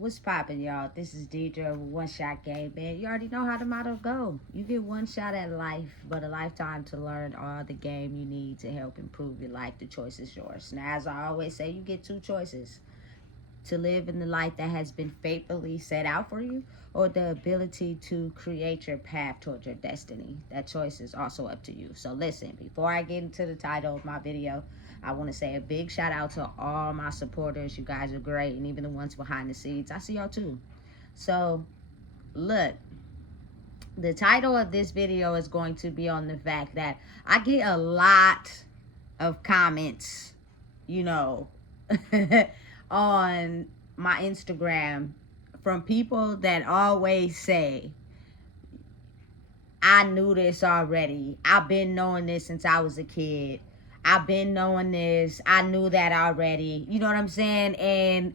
What's poppin', y'all? This is Deidre with One Shot Game, man. You already know how the motto go. You get one shot at life, but a lifetime to learn all the game you need to help improve your life. The choice is yours. Now, as I always say, you get two choices: to live in the life that has been faithfully set out for you, or the ability to create your path towards your destiny. That choice is also up to you. So listen, before I get into the title of my video, I want to say a big shout out to all my supporters. You guys are great, and even the ones behind the scenes. I see y'all too. So look, the title of this video is going to be on the fact that I get a lot of comments, you know, on my Instagram from people that always say, I knew this already. I've been knowing this since I was a kid. I've been knowing this. I knew that already. You know what I'm saying? And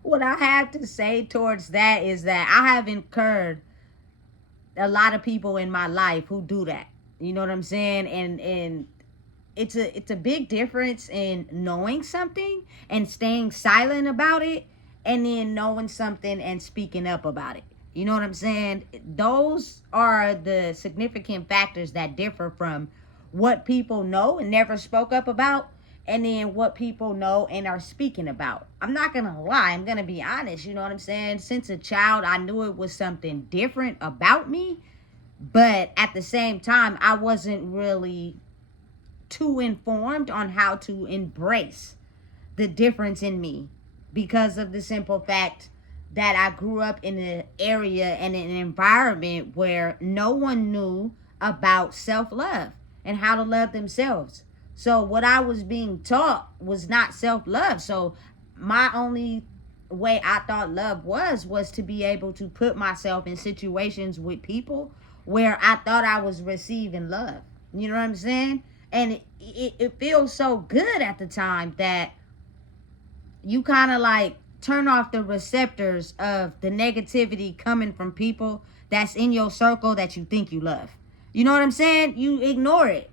what I have to say towards that is that I have incurred a lot of people in my life who do that. You know what I'm saying? And it's a big difference in knowing something and staying silent about it, and then knowing something and speaking up about it. You know what I'm saying? Those are the significant factors that differ from what people know and never spoke up about, and then what people know and are speaking about. I'm not gonna lie, I'm gonna be honest. You know what I'm saying? Since a child, I knew it was something different about me, but at the same time, I wasn't really too informed on how to embrace the difference in me, because of the simple fact that I grew up in an area and an environment where no one knew about self-love and how to love themselves. So what I was being taught was not self-love. So my only way I thought love was to be able to put myself in situations with people where I thought I was receiving love. You know what I'm saying? And it feels so good at the time that you kind of like turn off the receptors of the negativity coming from people that's in your circle that you think you love. You know what I'm saying? You ignore it,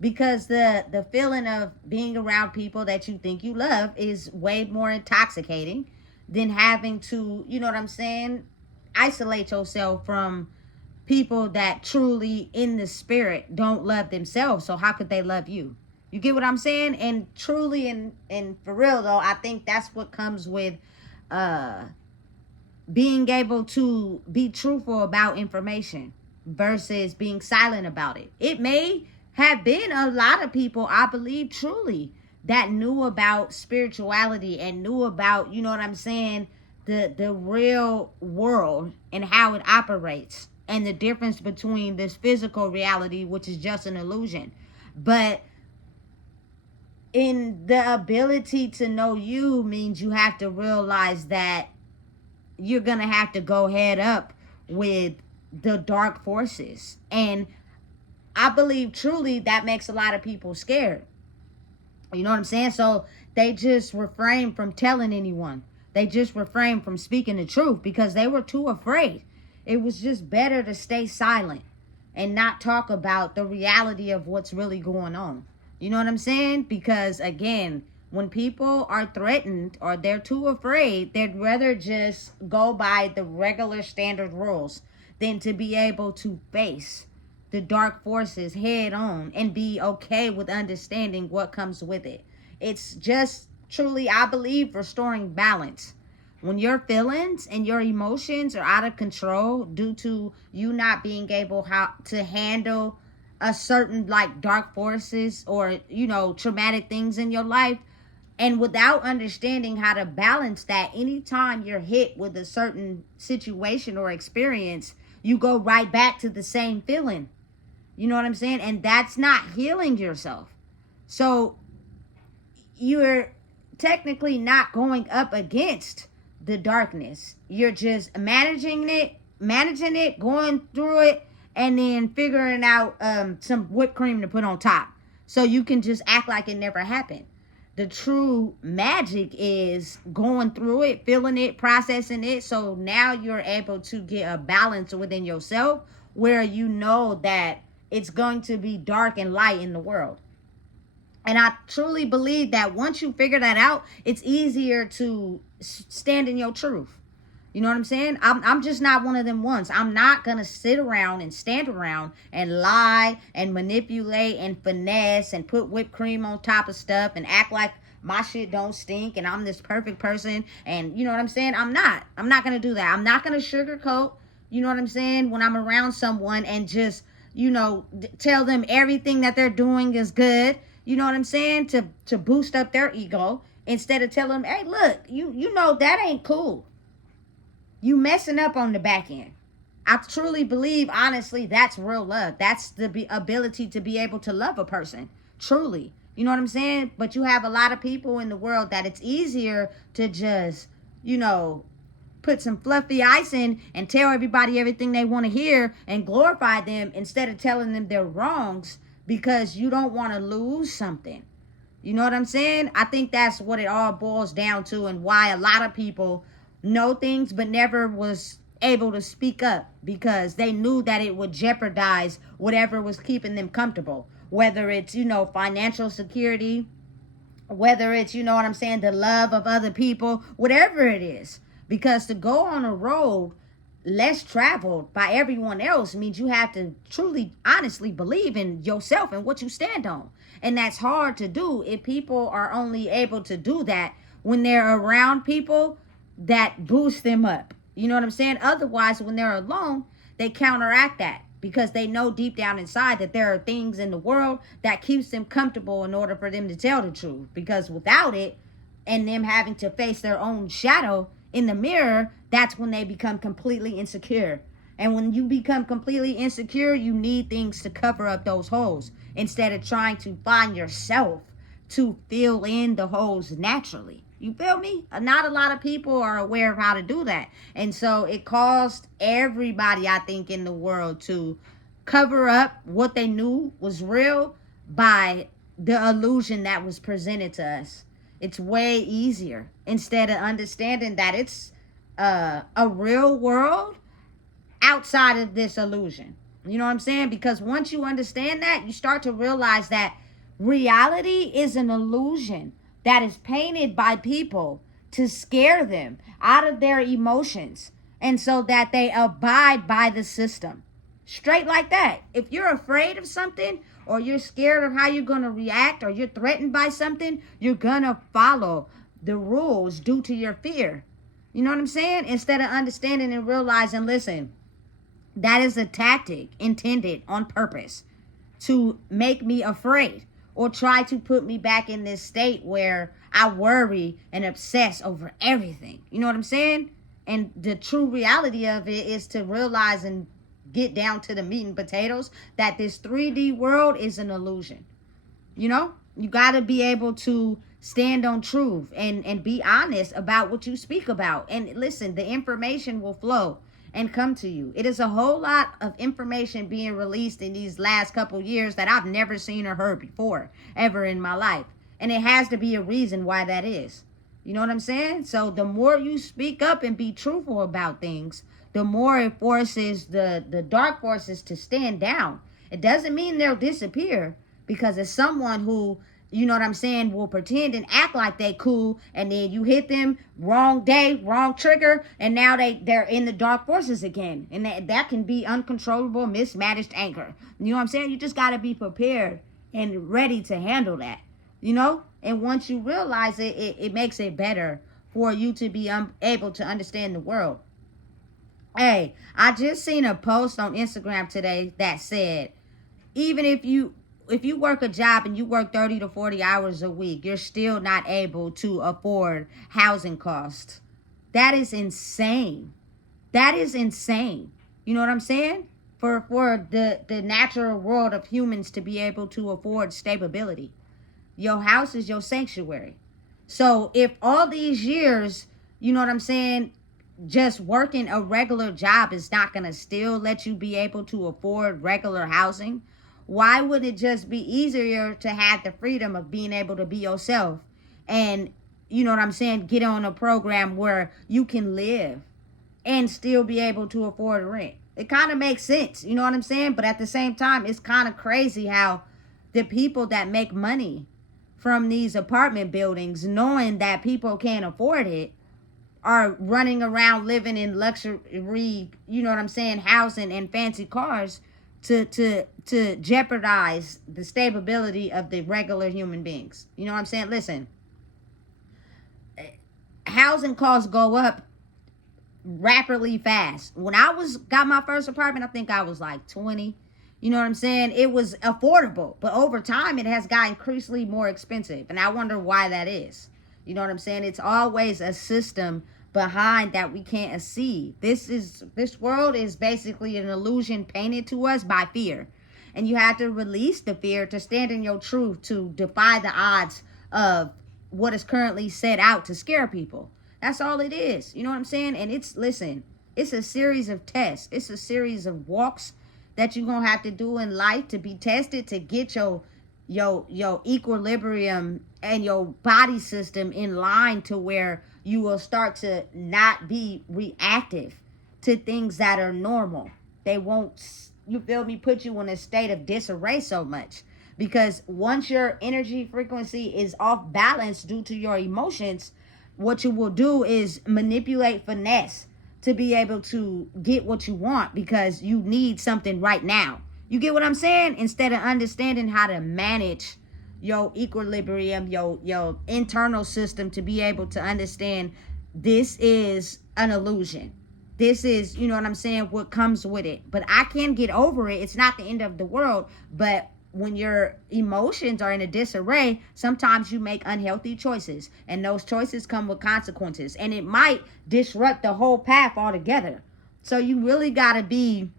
because the feeling of being around people that you think you love is way more intoxicating than having to, you know what I'm saying, isolate yourself from people that truly in the spirit don't love themselves. So how could they love you? You get what I'm saying? And truly and for real though, I think that's what comes with being able to be truthful about information versus being silent about it. It may have been a lot of people, I believe truly, that knew about spirituality and knew about, you know what I'm saying, the real world and how it operates, and the difference between this physical reality, which is just an illusion. But in the ability to know you means you have to realize that you're going to have to go head up with the dark forces. And I believe truly that makes a lot of people scared. You know what I'm saying? So they just refrain from telling anyone. They just refrain from speaking the truth because they were too afraid. It was just better to stay silent and not talk about the reality of what's really going on. You know what I'm saying? Because again, when people are threatened or they're too afraid, they'd rather just go by the regular standard rules than to be able to face the dark forces head on and be okay with understanding what comes with it. It's just truly, I believe, restoring balance. When your feelings and your emotions are out of control due to you not being able to handle a certain like dark forces or, you know, traumatic things in your life, and without understanding how to balance that, anytime you're hit with a certain situation or experience, you go right back to the same feeling. You know what I'm saying? And that's not healing yourself. So you're technically not going up against the darkness. You're just managing it, going through it, and then figuring out some whipped cream to put on top. So you can just act like it never happened. The true magic is going through it, feeling it, processing it. So now you're able to get a balance within yourself where you know that it's going to be dark and light in the world. And I truly believe that once you figure that out, it's easier to stand in your truth. You know what I'm saying? I'm just not one of them ones. I'm not going to sit around and stand around and lie and manipulate and finesse and put whipped cream on top of stuff and act like my shit don't stink and I'm this perfect person. And you know what I'm saying? I'm not going to do that. I'm not going to sugarcoat, you know what I'm saying, when I'm around someone and just, tell them everything that they're doing is good. You know what I'm saying? To boost up their ego instead of telling them, hey, look, you know that ain't cool. You messing up on the back end. I truly believe, honestly, that's real love. That's the ability to be able to love a person. Truly. You know what I'm saying? But you have a lot of people in the world that it's easier to just, put some fluffy icing and tell everybody everything they want to hear and glorify them instead of telling them their wrongs because you don't want to lose something. You know what I'm saying? I think that's what it all boils down to, and why a lot of people know things but never was able to speak up because they knew that it would jeopardize whatever was keeping them comfortable. Whether it's, financial security, whether it's, the love of other people, whatever it is. Because to go on a road less traveled by everyone else means you have to truly, honestly believe in yourself and what you stand on. And that's hard to do if people are only able to do that when they're around people that boost them up. You know what I'm saying? Otherwise, when they're alone, they counteract that because they know deep down inside that there are things in the world that keeps them comfortable in order for them to tell the truth. Because without it, and them having to face their own shadow in the mirror, that's when they become completely insecure. And when you become completely insecure, you need things to cover up those holes instead of trying to find yourself to fill in the holes naturally. You feel me? Not a lot of people are aware of how to do that. And so it caused everybody, I think, in the world to cover up what they knew was real by the illusion that was presented to us. It's way easier instead of understanding that it's a real world outside of this illusion. You know what I'm saying? Because once you understand that, you start to realize that reality is an illusion that is painted by people to scare them out of their emotions and so that they abide by the system. Straight like that. If you're afraid of something or you're scared of how you're going to react or you're threatened by something, you're going to follow the rules due to your fear. You know what I'm saying? Instead of understanding and realizing, listen, that is a tactic intended on purpose to make me afraid or try to put me back in this state where I worry and obsess over everything. You know what I'm saying? And the true reality of it is to realize and get down to the meat and potatoes that this 3D world is an illusion. You got to be able to stand on truth and be honest about what you speak about. And listen, the information will flow and come to you. It is a whole lot of information being released in these last couple years that I've never seen or heard before ever in my life. And it has to be a reason why that is. You know what I'm saying? So the more you speak up and be truthful about things, the more it forces the dark forces to stand down. It doesn't mean they'll disappear, because as someone who, will pretend and act like they cool, and then you hit them wrong day, wrong trigger, and now they're in the dark forces again. And that can be uncontrollable, mismanaged anger. You know what I'm saying? You just got to be prepared and ready to handle that, And once you realize it, it makes it better for you to be able to understand the world. Hey, I just seen a post on Instagram today that said, even if you work a job and you work 30 to 40 hours a week, you're still not able to afford housing costs. That is insane. That is insane. You know what I'm saying? For the natural world of humans to be able to afford stability. Your house is your sanctuary. So if all these years, just working a regular job is not going to still let you be able to afford regular housing, why would it just be easier to have the freedom of being able to be yourself and, get on a program where you can live and still be able to afford rent? It kind of makes sense, you know what I'm saying? But at the same time, it's kind of crazy how the people that make money from these apartment buildings, knowing that people can't afford it, are running around living in luxury, you know what I'm saying, housing and fancy cars to jeopardize the stability of the regular human beings. You know what I'm saying? Listen, housing costs go up rapidly fast. When I got my first apartment, I think I was like 20. You know what I'm saying? It was affordable, but over time it has got increasingly more expensive, and I wonder why that is. You know what I'm saying? It's always a system behind that we can't see. This world is basically an illusion painted to us by fear, and you have to release the fear to stand in your truth, to defy the odds of what is currently set out to scare people. That's all it is. You know what I'm saying? And it's a series of tests. It's a series of walks that you're gonna have to do in life to be tested, to get your equilibrium and your body system in line to where you will start to not be reactive to things that are normal. They won't, you feel me, put you in a state of disarray so much. Because once your energy frequency is off balance due to your emotions, what you will do is manipulate finesse to be able to get what you want, because you need something right now. You get what I'm saying? Instead of understanding how to manage your equilibrium, your internal system, to be able to understand this is an illusion. This is, you know what I'm saying, what comes with it. But I can get over it. It's not the end of the world. But when your emotions are in a disarray, sometimes you make unhealthy choices, and those choices come with consequences, and it might disrupt the whole path altogether. So you really got to be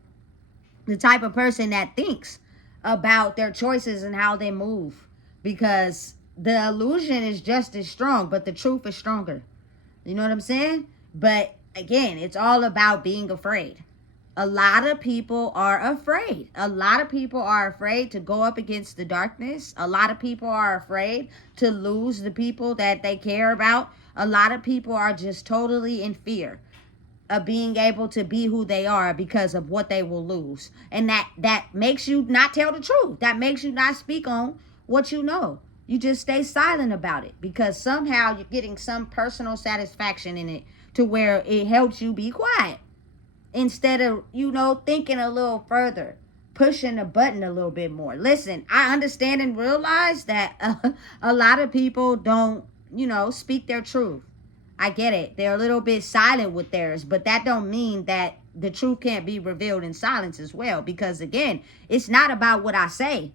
the type of person that thinks about their choices and how they move, because the illusion is just as strong, but the truth is stronger. You know what I'm saying? But again, it's all about being afraid. A lot of people are afraid. A lot of people are afraid to go up against the darkness. A lot of people are afraid to lose the people that they care about. A lot of people are just totally in fear of being able to be who they are because of what they will lose. And that makes you not tell the truth. That makes you not speak on what you know. You just stay silent about it, because somehow you're getting some personal satisfaction in it to where it helps you be quiet. Instead of, thinking a little further, pushing the button a little bit more. Listen, I understand and realize that a lot of people don't, speak their truth. I get it. They're a little bit silent with theirs, but that don't mean that the truth can't be revealed in silence as well. Because again, it's not about what I say.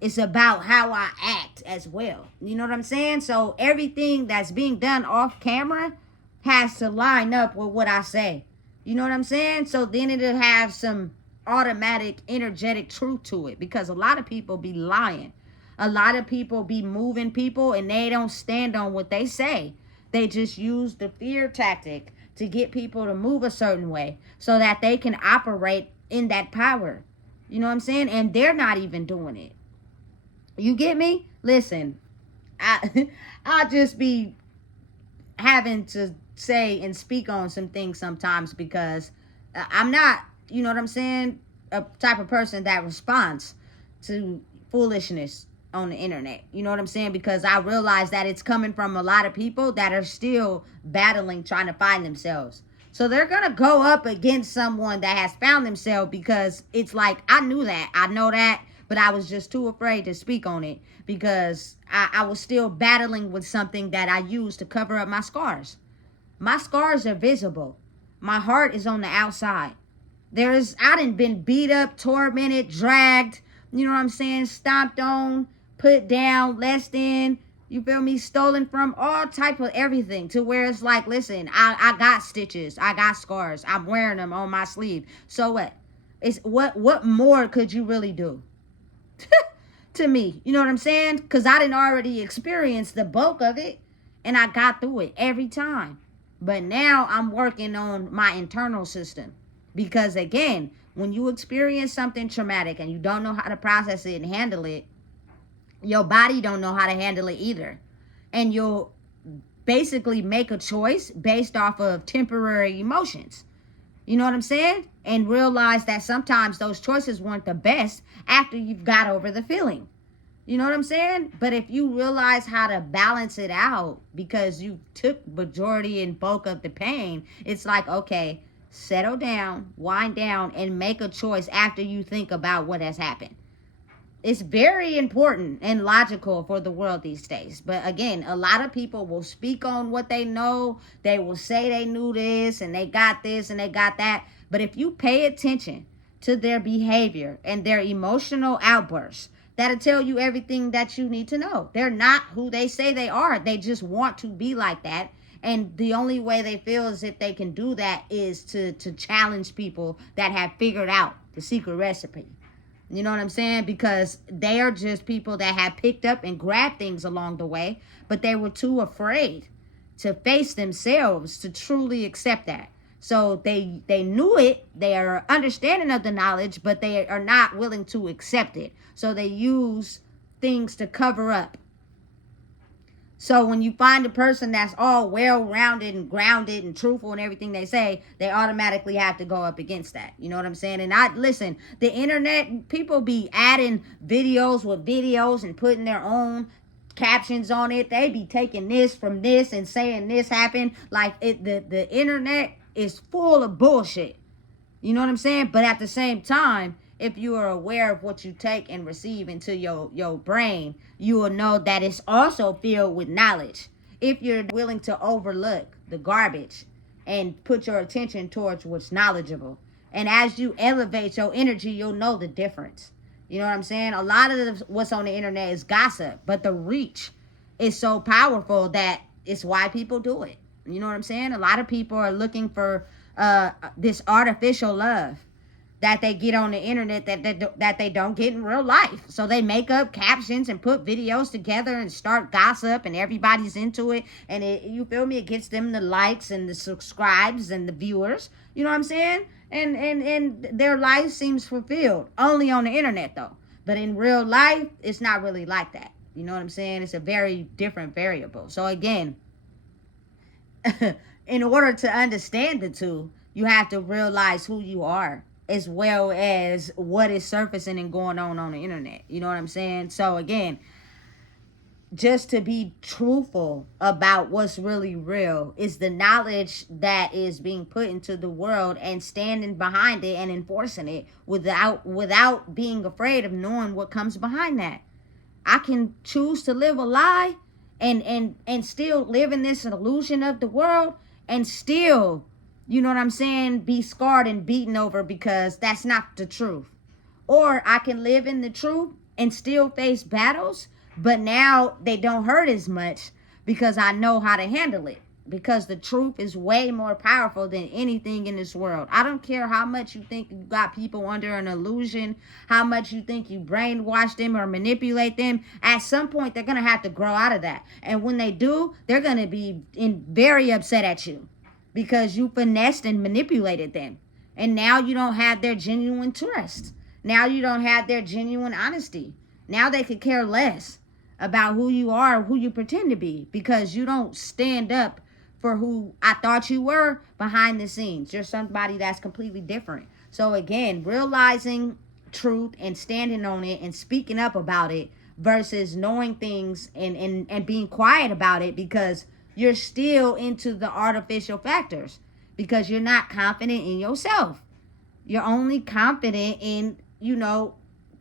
It's about how I act as well. You know what I'm saying? So everything that's being done off camera has to line up with what I say. You know what I'm saying? So then it'll have some automatic, energetic truth to it. Because a lot of people be lying. A lot of people be moving people, and they don't stand on what they say. They just use the fear tactic to get people to move a certain way so that they can operate in that power. You know what I'm saying? And they're not even doing it. You get me? Listen, I'll just be having to say and speak on some things sometimes, because I'm not, you know what I'm saying, a type of person that responds to foolishness on the internet. You know what I'm saying? Because I realize that it's coming from a lot of people that are still battling, trying to find themselves. So they're going to go up against someone that has found themselves, because it's like, I knew that, I know that, but I was just too afraid to speak on it, because I was still battling with something that I used to cover up my scars. My scars are visible. My heart is on the outside. I done been beat up, tormented, dragged, you know what I'm saying, stomped on, put down, less than, you feel me, stolen from, all type of everything, to where it's like, listen, I got stitches, I got scars, I'm wearing them on my sleeve. So what? What more could you really do? To me, you know what I'm saying? Because I didn't already experience the bulk of it, and I got through it every time. But now I'm working on my internal system, because again, when you experience something traumatic and you don't know how to process it and handle it, your body don't know how to handle it either. And you'll basically make a choice based off of temporary emotions. You know what I'm saying? And realize that sometimes those choices weren't the best after you've got over the feeling. You know what I'm saying? But if you realize how to balance it out because you took majority and bulk of the pain, it's like, okay, settle down, wind down, and make a choice after you think about what has happened. It's very important and logical for the world these days. But again, a lot of people will speak on what they know. They will say they knew this and they got this and they got that. But if you pay attention to their behavior and their emotional outbursts, that'll tell you everything that you need to know. They're not who they say they are. They just want to be like that. And the only way they feel as if they can do that is to challenge people that have figured out the secret recipe. You know what I'm saying? Because they are just people that have picked up and grabbed things along the way, but they were too afraid to face themselves to truly accept that. So they knew it, they are understanding of the knowledge, but they are not willing to accept it. So they use things to cover up. So when you find a person that's all well-rounded and grounded and truthful in everything they say, they automatically have to go up against that. You know what I'm saying? And listen, the internet, people be adding videos with videos and putting their own captions on it. They be taking this from this and saying this happened. Like the internet is full of bullshit. You know what I'm saying? But at the same time, if you are aware of what you take and receive into your brain, you will know that it's also filled with knowledge. If you're willing to overlook the garbage and put your attention towards what's knowledgeable. And as you elevate your energy, you'll know the difference. You know what I'm saying? A lot of what's on the internet is gossip, but the reach is so powerful that it's why people do it. You know what I'm saying? A lot of people are looking for this artificial love that they get on the internet that they don't get in real life. So they make up captions and put videos together and start gossip, and everybody's into it. And you feel me? It gets them the likes and the subscribes and the viewers. You know what I'm saying? And their life seems fulfilled only on the internet though. But in real life, it's not really like that. You know what I'm saying? It's a very different variable. So again, in order to understand the two, you have to realize who you are, as well as what is surfacing and going on the internet. You know what I'm saying? So again, just to be truthful about what's really real is the knowledge that is being put into the world, and standing behind it and enforcing it without being afraid of knowing what comes behind that. I can choose to live a lie and still live in this illusion of the world, and still, you know what I'm saying, be scarred and beaten over because that's not the truth. Or I can live in the truth and still face battles, but now they don't hurt as much because I know how to handle it. Because the truth is way more powerful than anything in this world. I don't care how much you think you got people under an illusion, how much you think you brainwash them or manipulate them. At some point, they're going to have to grow out of that. And when they do, they're going to be very upset at you because you finessed and manipulated them. And now you don't have their genuine trust. Now you don't have their genuine honesty. Now they could care less about who you are or who you pretend to be, because you don't stand up for who I thought you were behind the scenes. You're somebody that's completely different. So again, realizing truth and standing on it and speaking up about it versus knowing things and being quiet about it because you're still into the artificial factors, because you're not confident in yourself. You're only confident in,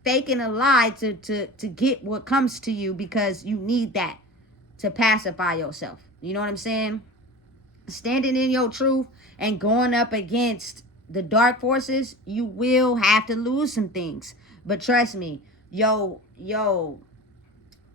faking a lie to get what comes to you because you need that to pacify yourself. You know what I'm saying? Standing in your truth and going up against the dark forces, you will have to lose some things. But trust me, yo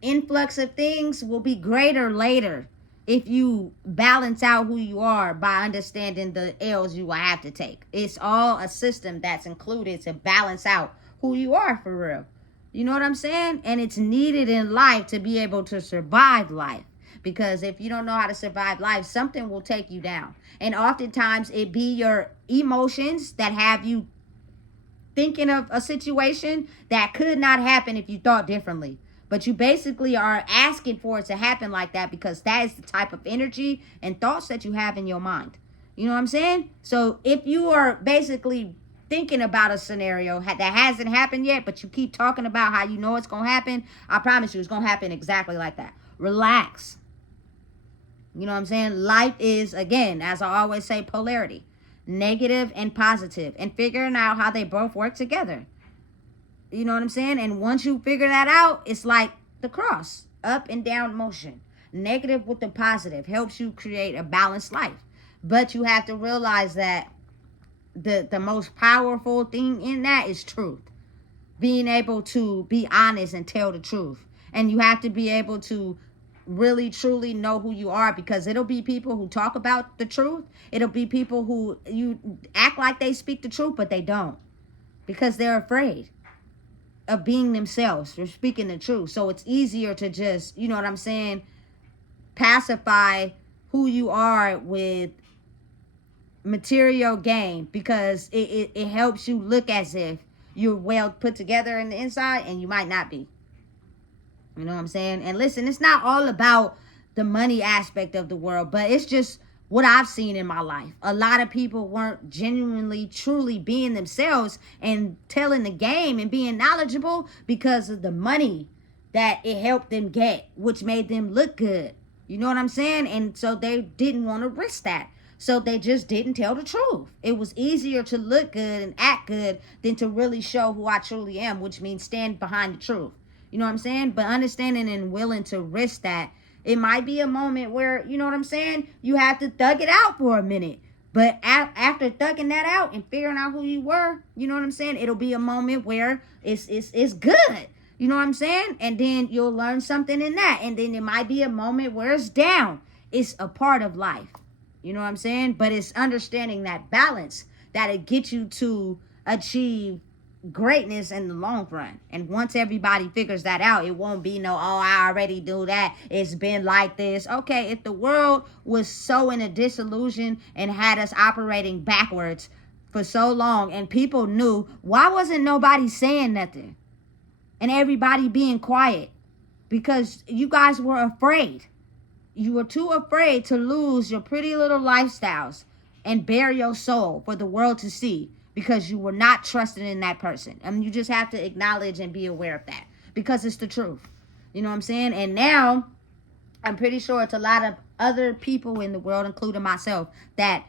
influx of things will be greater later if you balance out who you are by understanding the L's you will have to take. It's all a system that's included to balance out who you are for real. You know what I'm saying? And it's needed in life to be able to survive life. Because if you don't know how to survive life, something will take you down. And oftentimes it be your emotions that have you thinking of a situation that could not happen if you thought differently. But you basically are asking for it to happen like that because that is the type of energy and thoughts that you have in your mind. You know what I'm saying? So if you are basically thinking about a scenario that hasn't happened yet, but you keep talking about how you know it's going to happen, I promise you it's going to happen exactly like that. Relax. You know what I'm saying? Life is, again, as I always say, polarity. Negative and positive. And figuring out how they both work together. You know what I'm saying? And once you figure that out, it's like the cross. Up and down motion. Negative with the positive helps you create a balanced life. But you have to realize that the most powerful thing in that is truth. Being able to be honest and tell the truth. And you have to be able to really truly know who you are, because it'll be people who talk about the truth. It'll be people who you act like they speak the truth, but they don't, because they're afraid of being themselves or speaking the truth. So it's easier to just, you know what I'm saying, pacify who you are with material gain, because it helps you look as if you're well put together in the inside, and you might not be. You know what I'm saying? And listen, it's not all about the money aspect of the world, but it's just what I've seen in my life. A lot of people weren't genuinely, truly being themselves and telling the game and being knowledgeable because of the money that it helped them get, which made them look good. You know what I'm saying? And so they didn't want to risk that. So they just didn't tell the truth. It was easier to look good and act good than to really show who I truly am, which means stand behind the truth. You know what I'm saying? But understanding and willing to risk that, it might be a moment where, you know what I'm saying, you have to thug it out for a minute. But after thugging that out and figuring out who you were, you know what I'm saying, it'll be a moment where it's good. You know what I'm saying? And then you'll learn something in that. And then it might be a moment where it's down. It's a part of life. You know what I'm saying? But it's understanding that balance that'll get you to achieve greatness in the long run. And once everybody figures that out, it won't be no, oh, I already do that, it's been like this. Okay, if the world was so in a disillusion and had us operating backwards for so long, and people knew, why wasn't nobody saying nothing and everybody being quiet? Because you guys were afraid. You were too afraid to lose your pretty little lifestyles and bare your soul for the world to see, because you were not trusting in that person. I mean, you just have to acknowledge and be aware of that, because it's the truth. You know what I'm saying? And now, I'm pretty sure it's a lot of other people in the world, including myself, that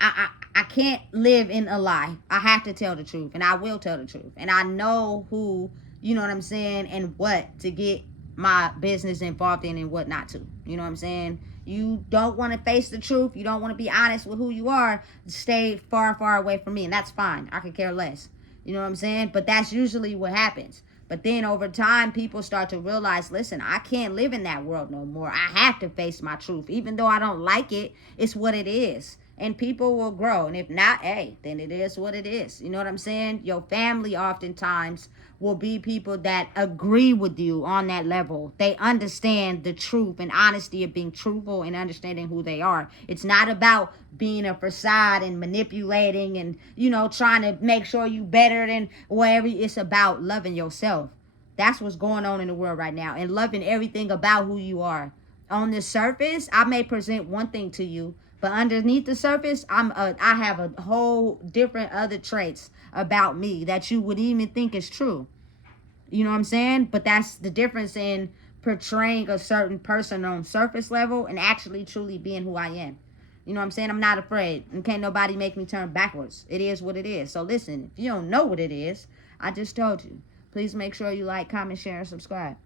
I can't live in a lie. I have to tell the truth, and I will tell the truth. And I know who, you know what I'm saying, and what to get my business involved in and what not to. You know what I'm saying? You don't want to face the truth. You don't want to be honest with who you are. Stay far, far away from me. And that's fine. I could care less. You know what I'm saying? But that's usually what happens. But then over time, people start to realize, listen, I can't live in that world no more. I have to face my truth. Even though I don't like it, it's what it is. And people will grow. And if not, hey, then it is what it is. You know what I'm saying? Your family oftentimes will be people that agree with you on that level. They understand the truth and honesty of being truthful and understanding who they are. It's not about being a facade and manipulating and, you know, trying to make sure you better than whatever. It's about loving yourself. That's what's going on in the world right now, and loving everything about who you are. On the surface, I may present one thing to you, but underneath the surface, I have a whole different other traits about me that you would even think is true. You know what I'm saying? But that's the difference in portraying a certain person on surface level and actually truly being who I am. You know what I'm saying? I'm not afraid. And can't nobody make me turn backwards. It is what it is. So listen, if you don't know what it is, I just told you. Please make sure you like, comment, share, and subscribe.